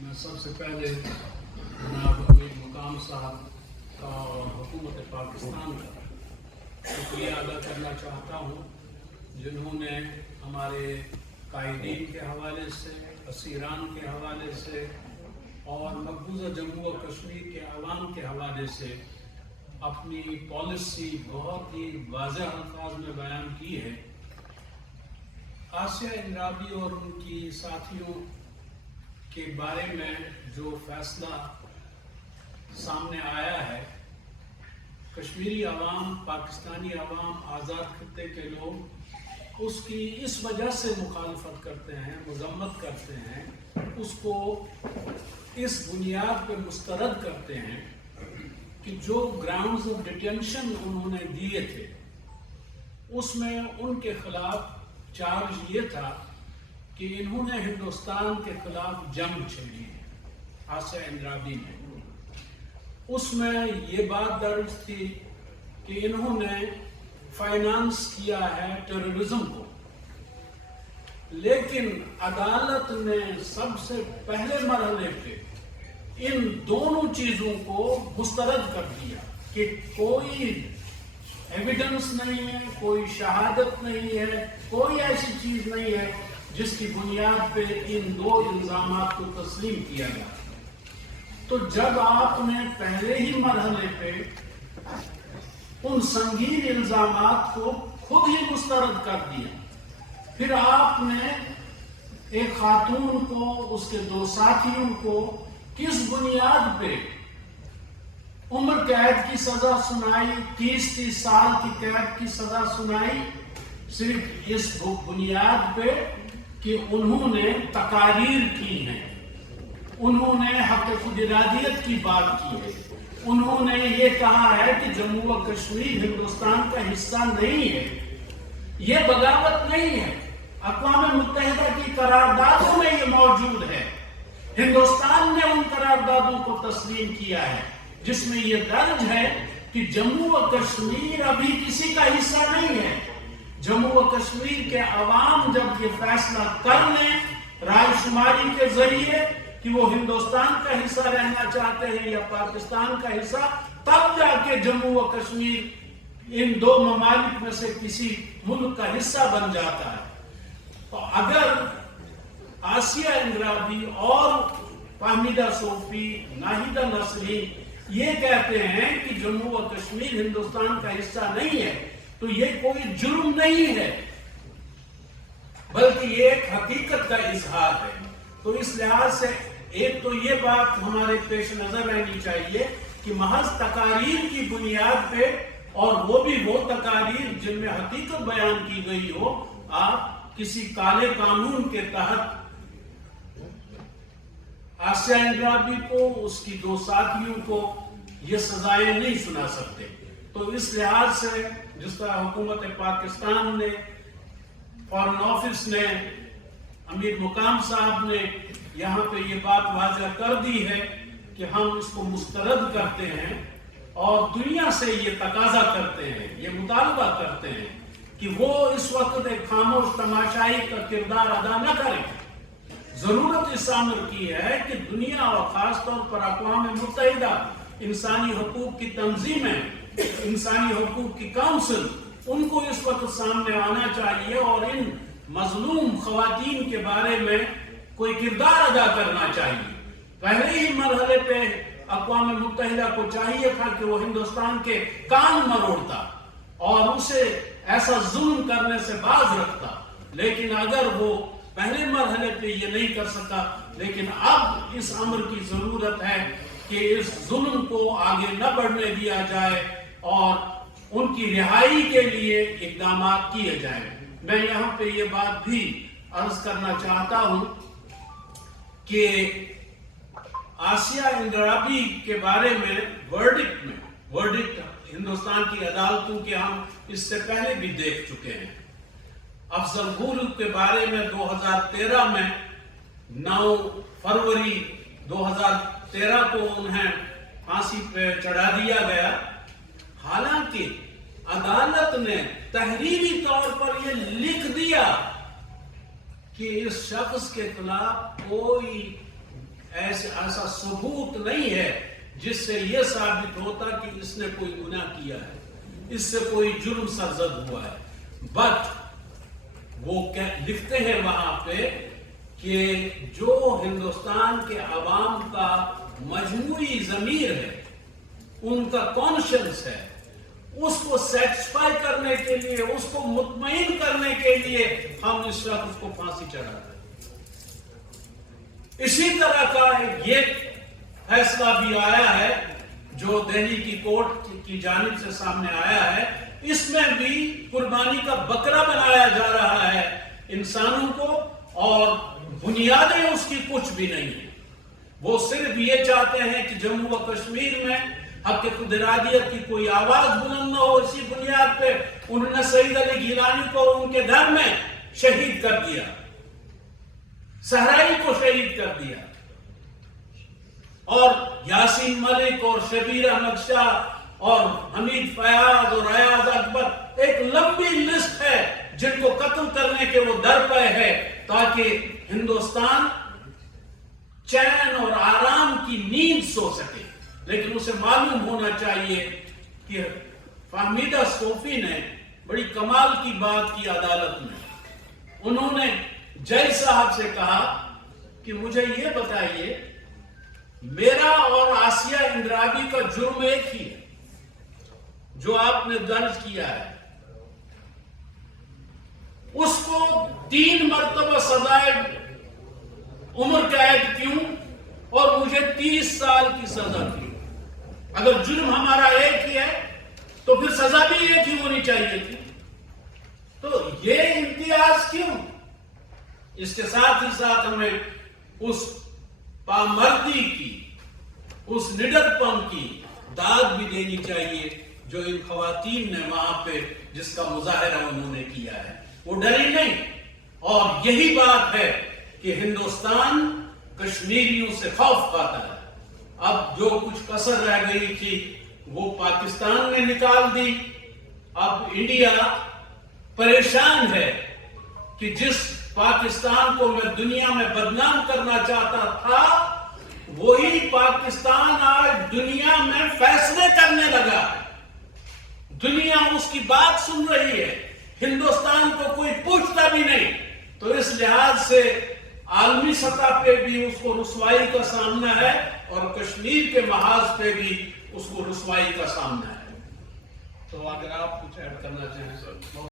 میں سب سے پہلے جناب امیر مقام صاحب کا اور حکومت پاکستان کا شکریہ ادا کرنا چاہتا ہوں، جنہوں نے ہمارے قائدین کے حوالے سے، اسیران کے حوالے سے اور مقبوضہ جموں و کشمیر کے عوام کے حوالے سے اپنی پالیسی بہت ہی واضح الفاظ میں بیان کی ہے۔ آسیہ اندرابی اور ان کی ساتھیوں کے بارے میں جو فیصلہ سامنے آیا ہے، کشمیری عوام، پاکستانی عوام، آزاد خطے کے لوگ اس کی اس وجہ سے مخالفت کرتے ہیں، مذمت کرتے ہیں، اس کو اس بنیاد پہ مسترد کرتے ہیں کہ جو گراؤنڈز آف ڈیٹینشن انہوں نے دیے تھے اس میں ان کے خلاف چارج یہ تھا کہ انہوں نے ہندوستان کے خلاف جنگ چھیڑی ہے۔ آسیہ اندرابی نے اس میں یہ بات درج تھی کہ انہوں نے فائنانس کیا ہے ٹیررزم کو، لیکن عدالت نے سب سے پہلے مرحلے پہ ان دونوں چیزوں کو مسترد کر دیا کہ کوئی ایویڈنس نہیں ہے، کوئی شہادت نہیں ہے، کوئی ایسی چیز نہیں ہے جس کی بنیاد پہ ان دو الزامات کو تسلیم کیا گیا۔ تو جب آپ نے پہلے ہی مرحلے پہ ان سنگین الزامات کو خود ہی مسترد کر دیا، پھر آپ نے ایک خاتون کو، اس کے دو ساتھیوں کو کس بنیاد پہ عمر قید کی سزا سنائی، 30 سال کی قید کی سزا سنائی؟ صرف اس بنیاد پہ کہ انہوں نے تقاریر کی ہیں، انہوں نے حق خود ارادیت کی بات کی ہے، انہوں نے یہ کہا ہے کہ جموں و کشمیر ہندوستان کا حصہ نہیں ہے۔ یہ بغاوت نہیں ہے، اقوام متحدہ کی قراردادوں میں یہ موجود ہے۔ ہندوستان نے ان قراردادوں کو تسلیم کیا ہے جس میں یہ درج ہے کہ جموں و کشمیر ابھی کسی کا حصہ نہیں ہے۔ جموں و کشمیر کے عوام جب یہ فیصلہ کر لیں رائے شماری کے ذریعے کہ وہ ہندوستان کا حصہ رہنا چاہتے ہیں یا پاکستان کا حصہ، تب جا کے جموں و کشمیر ان دو ممالک میں سے کسی ملک کا حصہ بن جاتا ہے۔ تو اگر آسیہ اندرابی اور فہمیدہ صوفی، ناہیدہ نسرین یہ کہتے ہیں کہ جموں و کشمیر ہندوستان کا حصہ نہیں ہے، تو یہ کوئی جرم نہیں ہے بلکہ یہ ایک حقیقت کا اظہار ہے۔ تو اس لحاظ سے ایک تو یہ بات ہمارے پیش نظر رہنی چاہیے کہ محض تقاریر کی بنیاد پہ، اور وہ بھی وہ تقاریر جن میں حقیقت بیان کی گئی ہو، آپ کسی کالے قانون کے تحت آسیہ اندرابی کو، اس کی دو ساتھیوں کو یہ سزائیں نہیں سنا سکتے۔ تو اس لحاظ سے جس طرح حکومت پاکستان نے، فارن آفس نے، امیر مقام صاحب نے یہاں پہ یہ بات واضح کر دی ہے کہ ہم اس کو مسترد کرتے ہیں اور دنیا سے یہ تقاضا کرتے ہیں، یہ مطالبہ کرتے ہیں کہ وہ اس وقت ایک خاموش تماشائی کا کردار ادا نہ کریں۔ ضرورت اس امر کی ہے کہ دنیا اور خاص طور پر اقوام متحدہ انسانی حقوق کی تنظیمیں، انسانی حقوق کی کونسل، ان کو اس وقت سامنے آنا چاہیے اور ان مظلوم خواتین کے بارے میں کوئی کردار ادا کرنا چاہیے۔ پہلے ہی مرحلے پہ اقوام متحدہ کو چاہیے تھا کہ وہ ہندوستان کے کان مروڑتا اور اسے ایسا ظلم کرنے سے باز رکھتا، لیکن اگر وہ پہلے مرحلے پہ یہ نہیں کر سکا، لیکن اب اس امر کی ضرورت ہے کہ اس ظلم کو آگے نہ بڑھنے دیا جائے اور ان کی رہائی کے لیے اقدامات کیے جائیں۔ میں یہاں پہ یہ بات بھی عرض کرنا چاہتا ہوں کہ آسیہ اندرابی کے بارے میں ورڈکٹ ہندوستان کی عدالتوں کے ہم اس سے پہلے بھی دیکھ چکے ہیں۔ افضل گورو کے بارے میں 2013 میں 9 فروری 2013 کو انہیں پھانسی پہ چڑھا دیا گیا، حالانکہ عدالت نے تحریری طور پر یہ لکھ دیا کہ اس شخص کے خلاف کوئی ایسا ثبوت نہیں ہے جس سے یہ ثابت ہوتا کہ اس نے کوئی گناہ کیا ہے، اس سے کوئی جرم سرزد ہوا ہے. بٹ وہ لکھتے ہیں وہاں پہ کہ جو ہندوستان کے عوام کا مجموعی ضمیر ہے، ان کا کانشنس ہے، اس کو سیٹسفائی کرنے کے لیے، اس کو مطمئن کرنے کے لیے ہم اس شخص کو پھانسی چڑھاتے ہیں. اسی طرح کا یہ فیصلہ بھی آیا ہے جو دہلی کی کورٹ کی جانب سے سامنے آیا ہے. اس میں بھی قربانی کا بکرا بنایا جا رہا ہے انسانوں کو، اور بنیادیں اس کی کچھ بھی نہیں ہیں. وہ صرف یہ چاہتے ہیں کہ جموں و کشمیر میں حق خود ارادیت کی کوئی آواز بلند نہ ہو. اسی بنیاد پہ انہوں نے سعید علی گیلانی کو ان کے گھر میں شہید کر دیا، صحرائی کو شہید کر دیا، اور یاسین ملک اور شبیر احمد شاہ اور حمید فیاض اور ایاز اکبر، ایک لمبی لسٹ ہے جن کو قتل کرنے کے وہ در پہ ہے تاکہ ہندوستان چین اور آرام کی نیند سو سکے. لیکن اسے معلوم ہونا چاہیے کہ فہمیدہ صوفی نے بڑی کمال کی بات کی عدالت میں. انہوں نے جج صاحب سے کہا کہ مجھے یہ بتائیے، میرا اور آسیہ اندرابی کا جرم ایک ہی ہے جو آپ نے درج کیا ہے، اس کو 3 مرتبہ سزائے عمر قید کیوں اور مجھے 30 سال کی سزا کیوں؟ اگر جرم ہمارا ایک ہی ہے تو پھر سزا بھی ایک ہی ہونی چاہیے تھی. تو یہ امتیاز کیوں؟ اس کے ساتھ ہی ساتھ ہمیں اس پامردی کی، اس نڈر پن کی داد بھی دینی چاہیے جو ان خواتین نے وہاں پہ جس کا مظاہرہ انہوں نے کیا ہے. وہ ڈری نہیں، اور یہی بات ہے کہ ہندوستان کشمیریوں سے خوف کھاتا ہے. اب جو کچھ کسر رہ گئی تھی وہ پاکستان نے نکال دی. اب انڈیا پریشان ہے کہ جس پاکستان کو میں دنیا میں بدنام کرنا چاہتا تھا، وہی پاکستان آج دنیا میں فیصلے کرنے لگا ہے. دنیا اس کی بات سن رہی ہے، ہندوستان کو کوئی پوچھتا بھی نہیں. تو اس لحاظ سے عالمی سطح پہ بھی اس کو رسوائی کا سامنا ہے، اور کشمیر کے محاذ پہ بھی اس کو رسوائی کا سامنا ہے. تو اگر آپ کچھ ایڈ کرنا چاہیں سر.